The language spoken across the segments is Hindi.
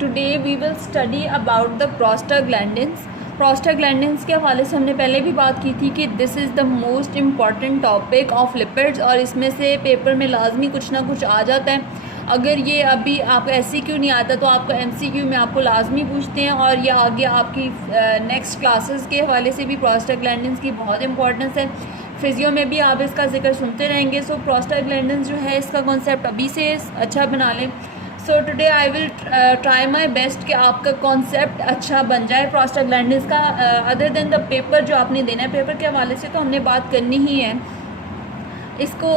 today we will study about the prostaglandins. Prostaglandins के हवाले से हमने पहले भी बात की थी कि this is the most important topic of lipids और इसमें से पेपर में लाजमी कुछ ना कुछ आ जाता है. अगर ये अभी आपका SCQ नहीं आता तो आपका MCQ में आपको लाजमी पूछते हैं और ये आगे आपकी नेक्स्ट क्लासेस के हवाले से भी प्रोस्टाग्लैंडिन्स की बहुत इंपॉर्टेंस है. फिजियो में भी आप इसका जिक्र सुनते रहेंगे. सो प्रोस्टाग्लैंडिन्स जो है इसका कॉन्सेप्ट अभी से अच्छा बना लें. So today I will try my best कि आपका कॉन्सेप्ट अच्छा बन जाए प्रोस्टाग्लैंडिन्स का. अदर देन द पेपर जो आपने देना है, पेपर के हवाले से तो हमने बात करनी ही है. इसको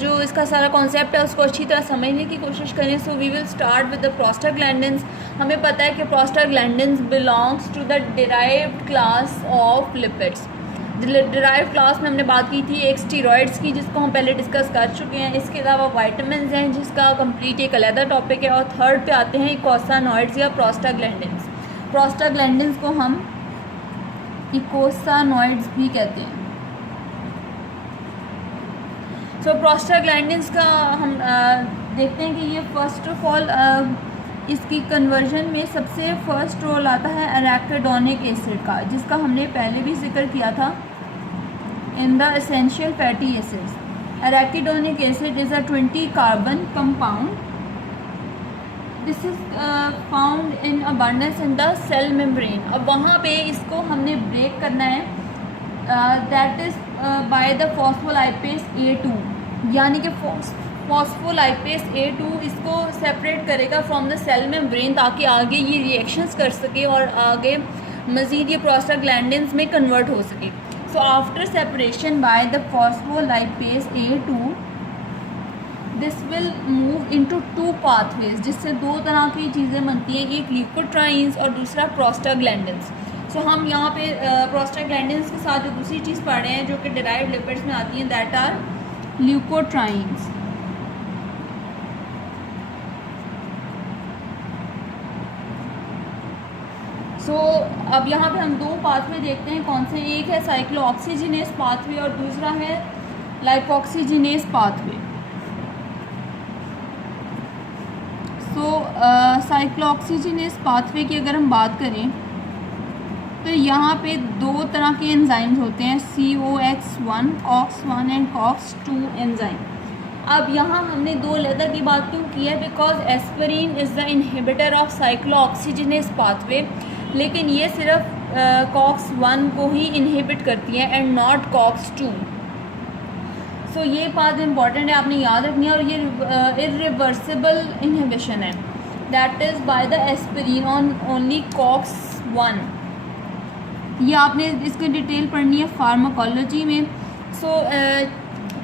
जो इसका सारा कॉन्सेप्ट है उसको अच्छी तरह समझने की कोशिश करें. So we will start with the prostaglandins. हमें पता है कि prostaglandins belongs to the derived class of lipids. Derive class में हमने बात की थी एक स्टीरॉइड्स की, जिसको हम पहले डिस्कस कर चुके हैं. इसके अलावा वाइटामिन्स हैं जिसका कंप्लीट एक अलग टॉपिक है. और थर्ड पे आते हैं इकोसानॉइड्स या प्रोस्टाग्लैंडिन्स. प्रोस्टाग्लैंडिन्स को हम इकोसानॉइड्स भी कहते हैं. सो प्रोस्टाग्लैंडिन्स का हम देखते हैं कि ये फर्स्ट ऑफ ऑल इसकी कन्वर्जन में सबसे फर्स्ट रोल आता है एराकिडोनिक एसिड का, जिसका हमने पहले भी जिक्र किया था in the essential fatty acids. Arachidonic acid is a 20 carbon compound. This is found in abundance in the cell membrane. अब वहाँ पे इसको हमने ब्रेक करना है. That is by the phospholipase A2, यानी कि फॉस्फोलाइपेज A2 इसको सेपरेट करेगा फ्रॉम द सेल मेम्ब्रेन ताकि आगे ये रिएक्शंस कर सके और आगे मज़ीद ये प्रोस्टाग्लैंडिन्स में कन्वर्ट हो सके. So after separation by the phospholipase A2 this will move into 2 pathways, जिससे 2 तरह की चीज़ें बनती हैं, एक ल्यूकोट्राइन्स और दूसरा प्रोस्टाग्लैंडिन्स. सो हम यहाँ पे प्रोस्टाग्लैंडिन्स के साथ जो दूसरी चीज़ पढ़ रहे हैं जो कि डिराइव्ड लिपिड्स में आती हैं, दैट आर ल्यूकोट्राइन्स. सो अब यहाँ पे हम 2 पाथवे देखते हैं कौन से. एक है साइक्लोऑक्सीजिनेस पाथवे और दूसरा है लाइपोक्सीजिनेस पाथवे. सो साइक्लोऑक्सीजिनेस पाथवे की अगर हम बात करें तो यहाँ पे 2 तरह के एंजाइम्स होते हैं, COX1, COX1 and COX2 enzyme. अब यहाँ हमने 2 लेदर की बात क्यों की है, because aspirin is the inhibitor of cyclooxygenase pathway, लेकिन ये सिर्फ COX1 को ही इनहिबिट करती है एंड नॉट COX2. सो ये बात इंपॉर्टेंट है, आपने याद रखनी है. और ये इरिवर्सिबल इनहिबिशन है, that is by the aspirin on only COX1. ये आपने इसकी डिटेल पढ़नी है फार्माकोलॉजी में. सो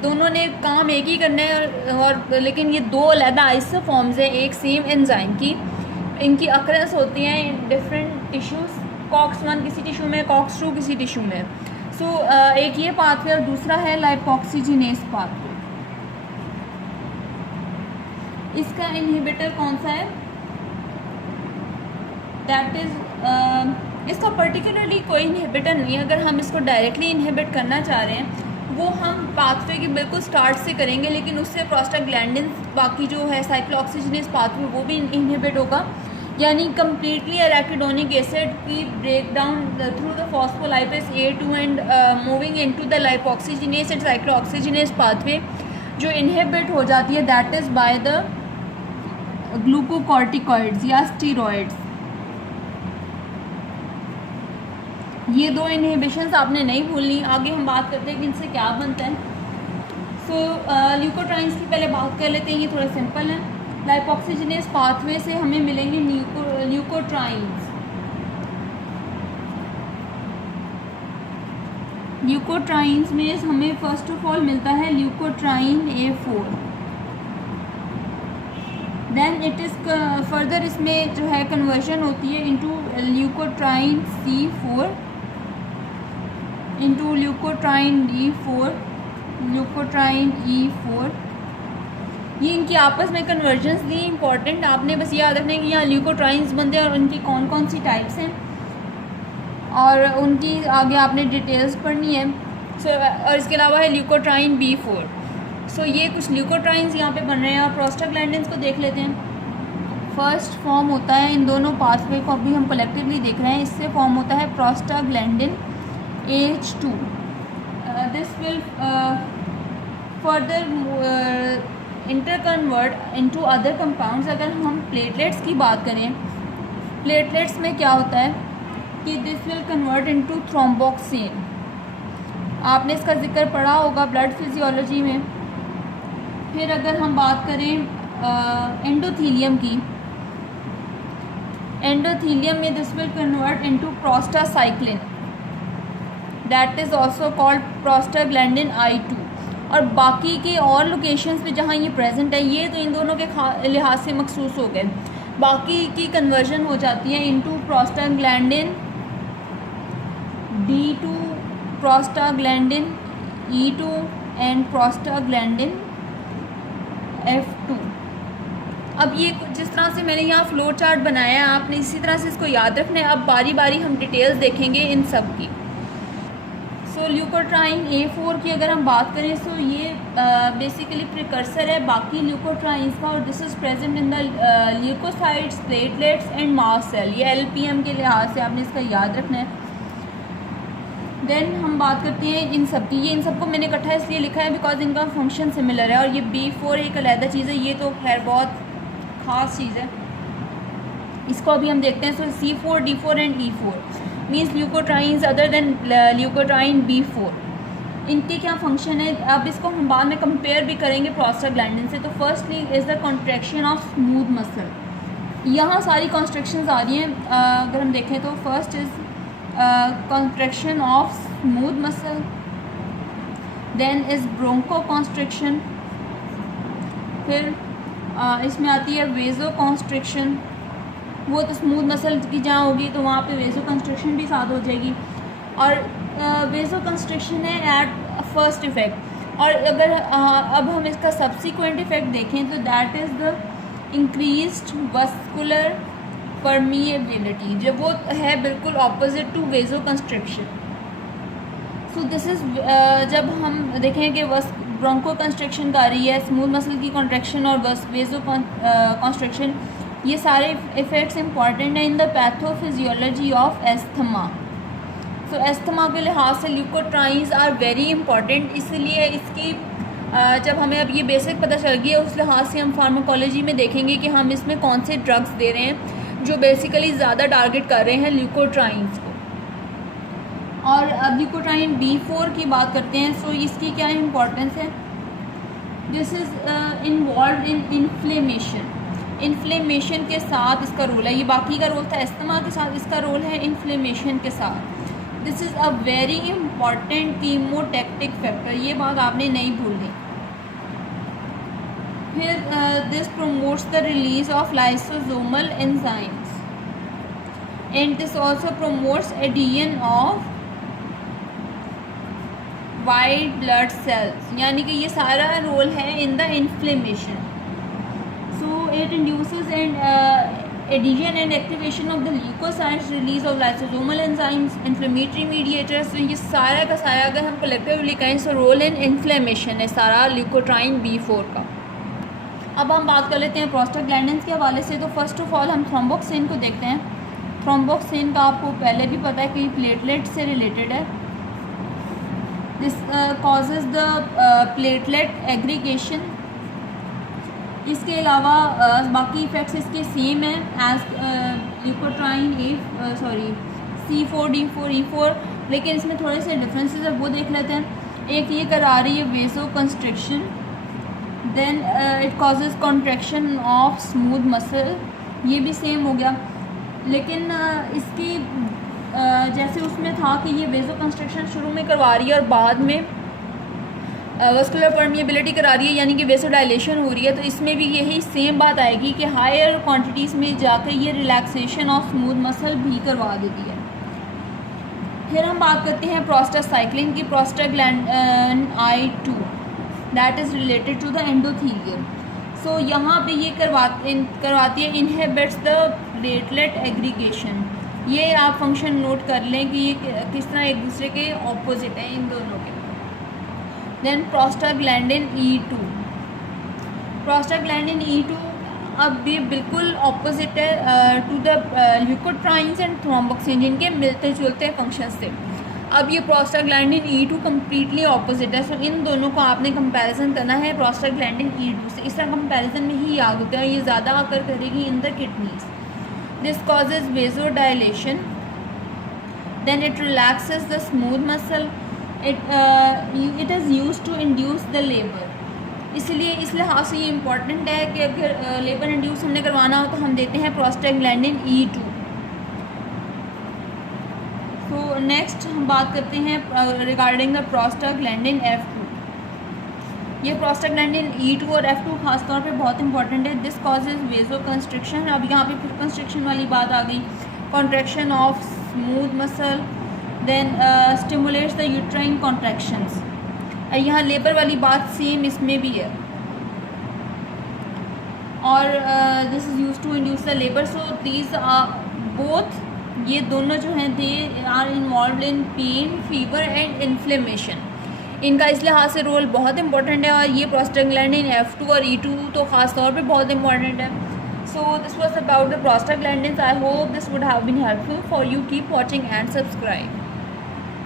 दोनों ने काम एक ही करना है और लेकिन ये 2 अलग आइसोफॉर्म्स हैं एक सेम एंजाइम की. इनकी अकरेंस होती हैं इन डिफरेंट टिश्यूज़. COX1 किसी टिश्यू में, COX2 किसी टिश्यू में. सो एक ये पाथवे और दूसरा है लाइपोक्सीजिनेस पाथवे. इसका इनहिबिटर कौन सा है, दैट इज़ इसका पर्टिकुलरली कोई इनहिबिटर नहीं है. अगर हम इसको डायरेक्टली इनहिबिट करना चाह रहे हैं वो हम पाथवे की बिल्कुल स्टार्ट से करेंगे, लेकिन उससे प्रोस्टाग्लैंडिन्स बाकी जो है साइक्लोऑक्सीजिनेस पाथवे वो भी इनहिबिट होगा. यानी कम्प्लीटली एराकिडोनिक एसिड की break down through the phospholipase A2 and moving into the lipoxygenase and cyclooxygenase pathway जो इनहिबिट हो जाती है, that is by the glucocorticoids या स्टीरॉइड्स. ये 2 इनहिबिशंस आपने नहीं भूलनी. आगे हम बात करते हैं कि इनसे क्या बनता है. सो ल्यूकोट्राइन्स की पहले बात कर लेते हैं. ये थोड़ा सिंपल है. लाइपोक्सीजिनेस पाथवे से हमें मिलेंगे ल्यूकोट्राइन्स. ल्यूकोट्राइन्स में हमें फर्स्ट ऑफ ऑल मिलता है leukotriene A4. Then it is further इसमें जो है कन्वर्जन होती है into leukotriene C4 into leukotriene D4, leukotriene E4. ये इनकी आपस में कन्वर्जन्स दी इंपॉर्टेंट. आपने बस याद रखना है कि यहाँ ल्यूकोट्राइन्स बनते हैं और उनकी कौन कौन सी टाइप्स हैं और उनकी आगे आपने डिटेल्स पढ़नी है. और इसके अलावा है ल्यूकोट्राइन B4. सो ये कुछ ल्यूकोट्राइन्स यहाँ पे बन रहे हैं. और प्रोस्टाग्लैंडिन्स को देख लेते हैं. फर्स्ट फॉर्म होता है, इन दोनों पाथवे को अभी हम कलेक्टिवली देख रहे हैं, इससे फॉर्म होता है prostaglandin H2। This will further interconvert into other compounds. अगर हम प्लेटलेट्स की बात करें, प्लेटलेट्स में क्या होता है कि this will convert into thromboxane. आपने इसका जिक्र पढ़ा होगा ब्लड फिजियोलॉजी में। फिर अगर हम बात करें एंडोथीलियम की, एंडोथीलियम में this will convert into prostacyclin, that is also called prostaglandin I2। और बाकी के और लोकेशंस पे जहाँ ये प्रेजेंट है, ये तो इन दोनों के लिहाज से मखसूस हो गए, बाकी की कन्वर्जन हो जाती है into prostaglandin D2, prostaglandin E2 and prostaglandin F2। अब ये जिस तरह से मैंने यहाँ फ्लो चार्ट बनाया है, आपने इसी तरह से इसको याद रखना है। अब बारी बारी हम डिटेल्स देखेंगे इन सब की। सो ल्यूकोट्राइन A4 की अगर हम बात करें, सो ये बेसिकली प्रिकर्सर है बाकी ल्यूकोट्राइंस का, और this is present in the leukocytes, platelets and mast cell. ये LPM के लिहाज से आपने इसका याद रखना है। देन हम बात करते हैं इन सब की। ये इन सबको मैंने इकट्ठा इसलिए लिखा है बिकॉज इनका फंक्शन सिमिलर है, और ये B4 एक अलहदा चीज़ है, ये तो खैर बहुत ख़ास चीज़ है। इसको अभी हम देखते हैं। So C4, D4 and E4 means leukotrienes other than leukotriene B4, इनके क्या फंक्शन है। अब इसको हम बाद में कंपेयर भी करेंगे प्रोस्टाग्लैंडिन से। तो firstly is the contraction of smooth muscle. यहाँ सारी कॉन्स्ट्रक्शंस आ रही हैं। अगर हम देखें तो first is contraction of smooth muscle, then is bronchoconstriction, फिर इसमें आती है vasoconstriction। वो तो स्मूथ मसल की जहाँ होगी तो वहाँ पे vasoconstriction भी साथ हो जाएगी। और vasoconstriction है एट फर्स्ट इफ़ेक्ट। और अगर अब हम इसका सब्सिक्वेंट इफ़ेक्ट देखें तो that is the increased vascular permeability, जब वो है बिल्कुल opposite to vasoconstriction. So this is जब हम देखें कि ब्रोंकोकंस्ट्रिक्शन का रही है, स्मूथ मसल की कॉन्ट्रैक्शन और वेजोकंस्ट्रिक्शन, ये सारे इफ़ेक्ट्स इंपॉर्टेंट हैं in the pathophysiology of asthma. So asthma के लिहाज से ल्यूकोट्राइंस आर वेरी इंपॉर्टेंट, इसलिए इसकी जब हमें अब ये बेसिक पता चल गया, उस लिहाज से हम फार्माकोलॉजी में देखेंगे कि हम इसमें कौन से ड्रग्स दे रहे हैं जो बेसिकली ज़्यादा टारगेट कर रहे हैं ल्यूकोट्राइंस को। और अब ल्यूकोट्राइन B4 की बात करते हैं। सो इसकी क्या इंपॉर्टेंस है, this is involve in inflammation. Inflammation के साथ इसका रोल है, ये बाकी का रोल था एस्थमा के साथ, इसका रोल है इन्फ्लेमेशन के साथ। This is a very important chemotactic factor, ये बात आपने नहीं भूलनी। फिर this promotes the release of lysosomal enzymes and this also promotes adhesion of white blood cells, यानी कि ये सारा रोल है in the inflammation. So it induces adhesion and activation of the leukocytes, release of lysosomal enzymes, inflammatory mediators. तो ये सारा का सारा अगर हम कलेक्टिवली कहें तो रोल इन इन्फ्लेमेशन है सारा ल्यूकोट्राइन B4 का। अब हम बात कर लेते हैं प्रोस्टाग्लैंडिन्स के हवाले से। तो फर्स्ट ऑफ ऑल हम थ्रोम्बोक्सिन को देखते हैं। थ्रोम्बोक्सिन का आपको पहले भी पता है कि प्लेटलेट से रिलेटेड है। This causes the platelet aggregation. इसके अलावा बाकी इफ़ेक्ट्स इसके सेम हैं as leukotriene C4, D4, E4, लेकिन इसमें थोड़े से डिफरेंसेस है, वो देख लेते हैं। एक ये करा रही है vasoconstriction, then it causes contraction of smooth muscle, ये भी सेम हो गया। लेकिन इसकी जैसे उसमें था कि ये वेसोकंस्ट्रिक्शन शुरू में करवा रही है और बाद में वस्कुलर परमिएबिलिटी करा रही है, यानी कि वेसोडाइलेशन हो रही है, तो इसमें भी यही सेम बात आएगी कि हायर क्वांटिटीज़ में जाकर ये रिलैक्सेशन ऑफ स्मूथ मसल भी करवा देती है। फिर हम बात करते हैं प्रोस्टासाइक्लिन की, prostaglandin I2 that is related to the endothelium. So यहाँ पे ये करवाती है इनहिबिट्स द प्लेटलेट एग्रीगेशन। ये आप फंक्शन नोट कर लें कि ये किस तरह एक दूसरे के ऑपोजिट हैं इन दोनों के। Then prostaglandin E2, prostaglandin E2 अब ये बिल्कुल ऑपोजिट है to the leukotrienes and thromboxane, जिनके मिलते जुलते फंक्शंस थे। अब ये प्रोस्टाग्लैंडिन E2 कम्प्लीटली ऑपोजिट है। सो इन दोनों को आपने कंपैरिजन करना है प्रोस्टाग्लैंडिन E2 से। इस तरह कंपैरिजन में ही याद होता है, ये ज़्यादा अकर करेगी in the kidneys. This causes vasodilation, then it relaxes the smooth muscle, it is use to induce the labour. इसलिए इस लिहाज से ये इम्पॉर्टेंट है कि अगर लेबर इंड्यूस हमने करवाना हो तो हम देते हैं प्रोस्टाग्लैंडिन E2। तो नेक्स्ट हम बात करते हैं रिगार्डिंग द प्रोस्टाग्लैंडिन F2। ये प्रोस्टाग्लैंडिन E2 और F2 खासतौर पे बहुत इंपॉर्टेंट है। दिस कॉजेज वेजो कंस्ट्रिक्शन, अब यहाँ पे फिर कंस्ट्रिक्शन वाली बात आ गई, contraction of smooth muscle, then stimulates the uterine contractions. यहाँ लेबर वाली बात सेम इसमें भी है, और this is use to induce the labour. So these both, ये दोनों जो हैं they are involve in pain, fever and inflammation. इनका इस लिहाज से रोल बहुत इंपॉर्टेंट है, और ये प्रोस्टाग्लैंडिन F2 और E2 तो ख़ास तौर पे बहुत इंपॉर्टेंट है। So this was about the prostaglandins. I hope this would have been helpful for you. Keep watching and subscribe.